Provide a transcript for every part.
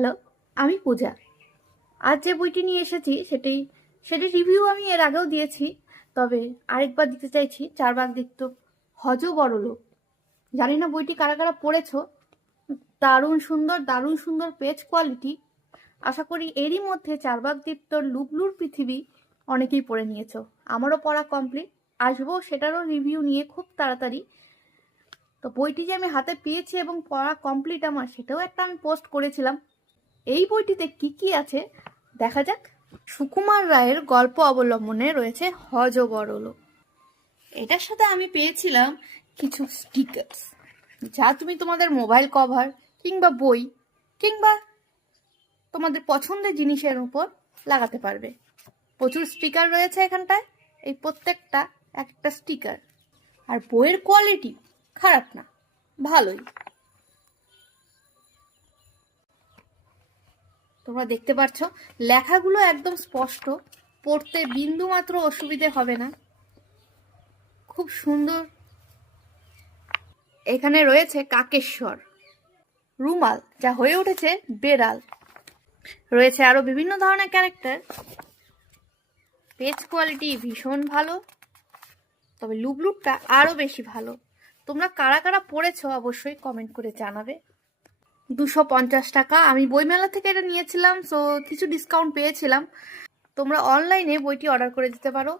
Hello, আমি পূজা। আজ যে বইটি নিয়ে এসেছি, সেটি সেটির রিভিউ আমি এর আগেও দিয়েছি, তবে আরেকবার দিতে চাইছি চার ভাগ দিক্ত হজ বড় লোক। জানি না বইটি কারা কারা পড়েছ। দারুণ সুন্দর দারুণ সুন্দর পেজ কোয়ালিটি আশা করি এরই মধ্যে চারবাগ দীপ্তর লুবলুর পৃথিবী অনেকেই পড়ে নিয়েছ। আমারও পড়া কমপ্লিট আসব সেটারও রিভিউ নিয়ে খুব তাড়াতাড়ি। তো বইটি যে আমি হাতে পেয়েছি এবং পড়া কমপ্লিট আমার, সেটাও একটা আমি পোস্ট করেছিলাম। এই বইটিতে কি কি আছে? দেখা যাক। সুকুমার রায়ের গল্প অবলম্বনে রয়েছে হজ বড়ল এটার সাথে আমি পেয়েছিলাম কিছু স্টিকার্স যা তুমি তোমাদের মোবাইল কভার কিংবা বই কিংবা তোমাদের পছন্দের জিনিসের উপর লাগাতে পারবে। প্রচুর স্টিকার রয়েছে এখানটায়। এই প্রত্যেকটা একটা স্টিকার আর বইয়ের কোয়ালিটি খারাপ না, ভালোই। তোমরা দেখতে পাচ্ছ লেখাগুলো একদম স্পষ্ট, পড়তে বিন্দু মাত্র অসুবিধে হবে না। খুব সুন্দর। এখানে রয়েছে কাকেশ্বর, রুমাল, যা হয়ে উঠেছে বেড়াল। রয়েছে আরও বিভিন্ন ধরনের ক্যারেক্টার পেজ কোয়ালিটি ভীষণ ভালো, তবে লুবলুকটা আরও বেশি ভালো। তোমরা কারা কারা পড়েছো অবশ্যই কমেন্ট করে জানাবে। দুশো পঞ্চাশ টাকা। আমি বইমেলা থেকে এটা নিয়েছিলাম সো কিছু ডিসকাউন্ট পেয়েছিলাম। তোমরা অনলাইনে বইটি অর্ডার করে দিতে পারো।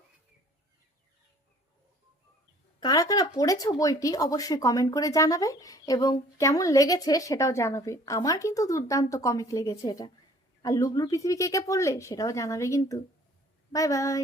কারা কারা পড়েছো বইটি অবশ্যই কমেন্ট করে জানাবে এবং কেমন লেগেছে সেটাও জানাবে। আমার কিন্তু দুর্দান্ত কমিক লেগেছে এটা। আর লুবলু পৃথিবী কে কে পড়লে সেটাও জানাবে কিন্তু। Bye bye